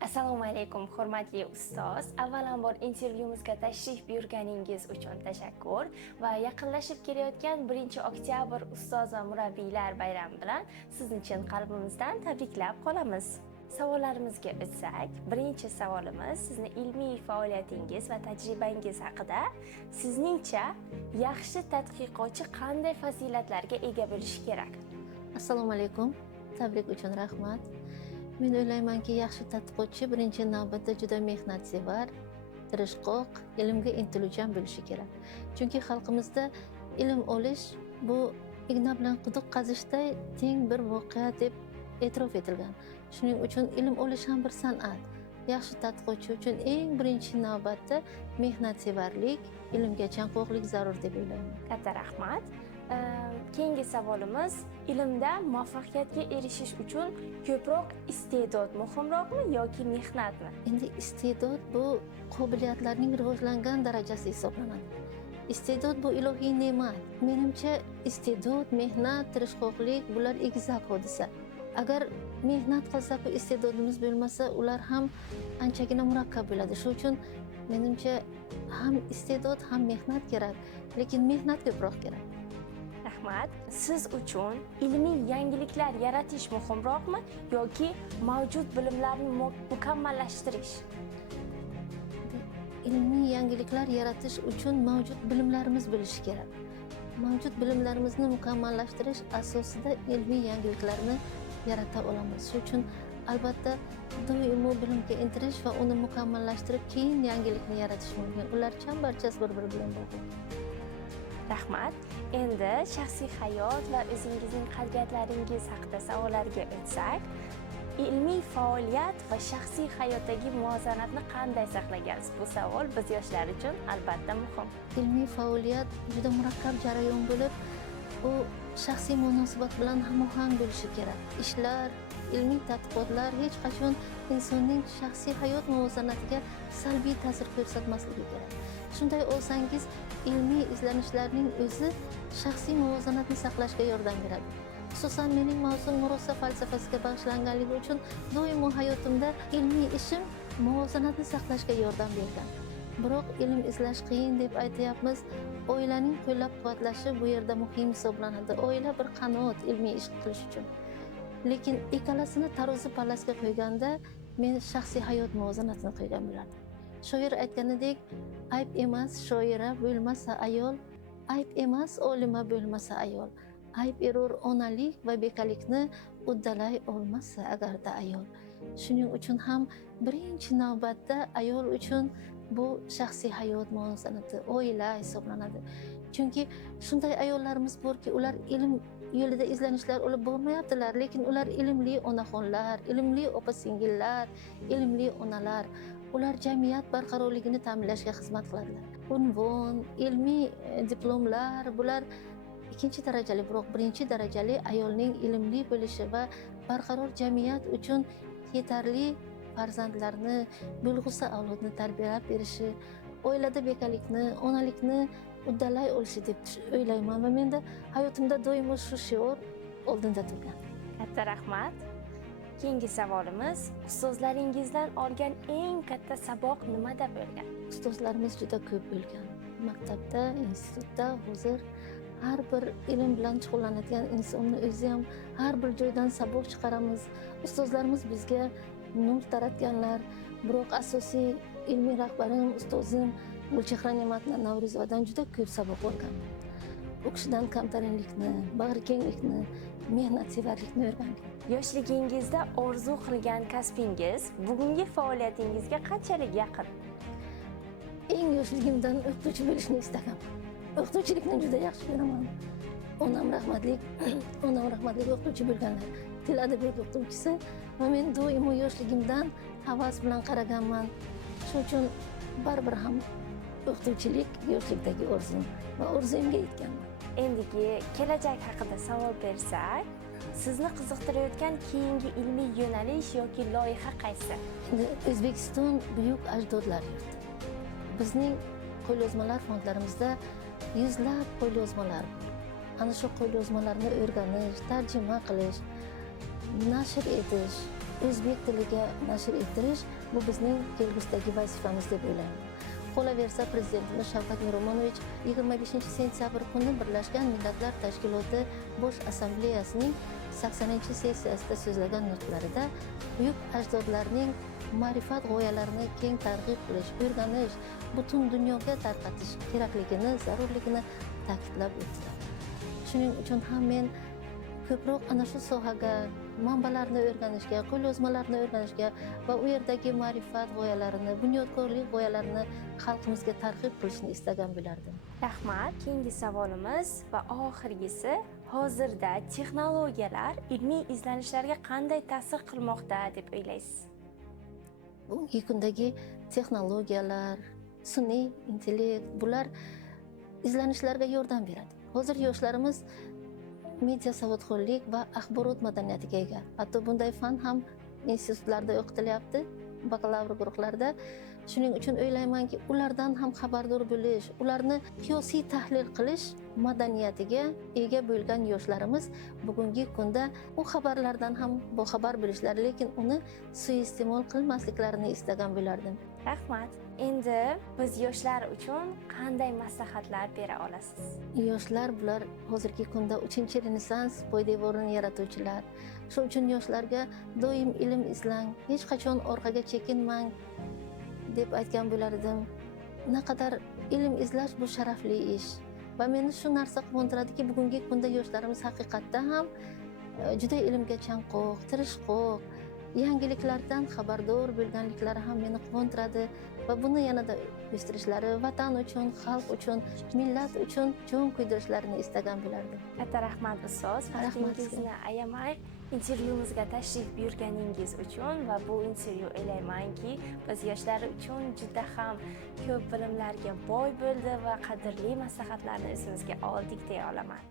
Assalomu alaykum hurmatli ustoz. Avvalambor intervyumizga tashrif buyurganingiz uchun tashakkur va yaqinlashib kelayotgan 1-oktyabr ustoz va murabbiylar bayrami bilan sizni chin qalbimizdan tabriklab qolamiz. Savollarimizga o'tsak, birinchi savolimiz sizni ilmiy faoliyatingiz va tajribangiz haqida. Sizningcha yaxshi tadqiqotchi qanday fazilatlarga ega bo'lishi kerak? Assalomu alaykum. Tabrik uchun rahmat. Men o'ylaymanki, yaxshi tadqiqotchi birinchi navbatda juda mehnatsevar, tirishqoq, ilmga intiluvchan bo'lishi kerak. Chunki xalqimizda ilm olish bu igna bilan quduq qazishday teng bir voqea deb e'tirof etilgan. Shuning uchun ilm olish ham bir san'at. Yaxshi tadqiqotchi uchun eng birinchi navbatda mehnatsevarlik, ilmga chanqoqlik zarur deb o'ylayman. Katta rahmat. Keyingi savolimiz, ilmda muvaffaqiyatga erishish uchun ko'proq iste'dod muhimroqmi yoki mehnatmi? Endi iste'dod bu qobiliyatlarning rivojlangan darajasi hisoblanadi. Iste'dod bu ilohiy ne'mat. Menimcha iste'dod, mehnat, tirishqoqlik bular egizak hodisa. Agar mehnat qilsak va iste'dodimiz bo'lmasa, ular ham anchagina murakkab bo'ladi. Shuning uchun menimcha ham iste'dod, ham mehnat kerak, lekin mehnat ko'proq kerak. Rahmat. Siz uchun ilmiy yangiliklar yaratish muhimroqmi yoki mavjud bilimlarni mukammallashtirish? Ilmiy yangiliklar yaratish uchun mavjud bilimlarimiz bo'lishi kerak. Mavjud bilimlarimizni mukammallashtirish asosida ilmiy yangiliklarni yarata olamiz. Shuning uchun albatta doimo bilimga intilish va uni mukammallashtirib keyin yangilikni yaratish mumkin. Ular chambarchas bir-biri bilan bog'liq. Rahmat. Endi shaxsiy hayot va o'zingizning qadriyatlaringiz haqida savollarga o'tsak, ilmiy faoliyat va shaxsiy hayotdagi muvozanatni qanday saqlagansiz? Bu savol biz yoshlar uchun albatta muhim. Ilmiy faoliyat juda murakkab jarayon bo'lib, u shaxsiy munosabat bilan hamohang bo'lishi kerak. Ishlar, ilmiy tadqiqotlar hech qachon insonning shaxsiy hayot muvozanatiga salbiy ta'sir ko'rsatmasligi kerak. Shunday olsangiz, ilmiy izlanishlarning o'zi shaxsiy muvozanatni saqlashga yordam beradi. Xususan mening mavzum murosa falsafasiga bag'ishlanganligi uchun doimo hayotimda ilmiy ishim muvozanatni saqlashga yordam bergan. Biroq ilm izlash qiyin deb aytayapmiz. Oilaning qo'llab-quvvatlashi bu yerda muhim hisoblanadi. Oila bir qanot ilmiy ish qilish uchun. Lekin ikkalasini tarozi pallasiga qo'yganda men shaxsiy hayot muvozanatini qo'ygan bo'lardim. Shoir aytganidek, ayb emas shoira bo'lmasa ayol, ayb emas olima bo'lmasa ayol, ayb erur onalik va bekalikni uddalay olmasa agarda ayol. Shuning uchun ham birinchi navbatda ayol uchun bu shaxsiy hayot muvozanati, oila hisoblanadi. Chunki shunday ayollarimiz borki, ular ilm yo'lida izlanishlar olib bormayaptilar, lekin ular ilmli onaxonlar, ilmli opa-singillar, ilmli onalar. Ular jamiyat barqarorligini ta'minlashga xizmat qiladilar. Unvon, ilmiy diplomlar bular ikkinchi darajali, biroq birinchi darajali ayolning ilmli bo'lishi va barqaror jamiyat uchun yetarli farzandlarni, bo'lg'usi avlodni tarbiyalab berishi, oilada bekalikni, onalikni uddalay olishi deb o'ylayman va menda hayotimda doimo shu shior oldinda turgan. Katta rahmat. Keyingi savolimiz, ustozlaringizdan olgan eng katta saboq nimada bo'lgan? Ustozlarimiz juda ko'p bo'lgan. Maktabda, institutda, hozir har bir ilm bilan shug'ullanadigan insonni o'zi ham har bir joydan saboq chiqaramiz. Ustozlarimiz bizga nur taratganlar, biroq asosiy ilmiy rahbarim, ustozim Gulchehra Ne'matli Navro'zovadan juda ko'p saboq olgan. U kishidan kamtarinlikni, bag'rikenglikni, mehnatsevarlikni o'rgangan. Yoshligingizda orzu qilgan kasbingiz bugungi faoliyatingizga qanchalik yaqin? Eng yoshligimdan o'qituvchi bo'lishni istagan. O'qituvchilikni juda yaxshi ko'raman. Onam rahmatli o'qituvchi bo'lganlar. Til adabiyot o'qituvchisi va men doimo yoshligimdan havas bilan qaraganman. Shuning uchun baribir ham o'qituvchilik yoshlikdagi orzum va orzumga yetganman. Endigi kelajak haqida savol bersak, sizni qiziqtirayotgan keyingi ilmiy yo'nalish yoki loyiha qaysi? O'zbekiston buyuk ajdodlar yurti. Bizning qo'lyozmalar fondlarimizda yuzlab qo'lyozmalar bor. Ana shu qo'lyozmalarni o'rganish, tarjima qilish, nashr etish o'zbek tiliga nashr ettirish bu bizning kelgusidagi vazifamiz deb o'ylayman. Qolaversa, Prezidentimiz Shavkat Miromonovich 25 sentyabr kuni Birlashgan Millatlar Tashkiloti Bosh Assambleyasining 80-sessiyasida so'zlagan nutqlarida buyuk ajdodlarning ma'rifat g'oyalarini keng targ'ib qilish, o'rganish, butun dunyoga tarqatish kerakligini, zarurligini ta'kidlab o'tdi. Shuning uchun ham men ko'proq ana shu sohaga, manbalarni o'rganishga, qo'lyozmalarni o'rganishga va u yerdagi ma'rifat g'oyalarini, bunyodkorlik g'oyalarini xalqimizga targ'ib qilishni istagan bo'lardim. Rahmat. Keyingi savolimiz va oxirgisi, hozirda texnologiyalar ilmiy izlanishlarga qanday ta'sir qilmoqda deb o'ylaysiz? Bugungi kundagi texnologiyalar, sun'iy intellekt, bular izlanishlarga yordam beradi. Hozir yoshlarimiz media savodxonlik va axborot madaniyatiga ega. Hatto bunday fan ham institutlarda o'qitilyapti, bakalavr guruhlarda. Shuning uchun o'ylaymanki, ulardan ham xabardor bo'lish, ularni siyosiy tahlil qilish madaniyatiga ega bo'lgan yoshlarimiz bugungi kunda u xabarlardan ham boxabar bo'lishlari, lekin uni suiiste'mol qilmasliklarini istagan bo'lardim. Rahmat. Endi biz yoshlar uchun qanday maslahatlar bera olasiz? Yoshlar bular hozirgi kunda 3-renessans poydevorini yaratuvchilar. Shuning uchun yoshlarga doim ilm izlang, hech qachon orqaga chekinmang deb aytgan bo'lardim. Naqadar ilm izlash bu sharafli ish. Va meni shu narsa quvontiradiki, bugungi kunda yoshlarimiz haqiqatda ham juda ilmga chanqoq, tirishqoq, yangiliklardan xabardor bo'lganliklari ham meni quvontiradi va buni yanada o'stirishlari, vatan uchun, xalq uchun, millat uchun jon kuydirishlarini istagan bo'lardim. Katta rahmat ustoz, vaqtingizni ayamay intervyumizga tashrif buyurganingiz uchun va bu intervyu o'ylaymanki, biz yoshlar uchun juda ham ko'p bilimlarga boy bo'ldi va qadrli maslahatlarni o'zimizga oldik deya olaman.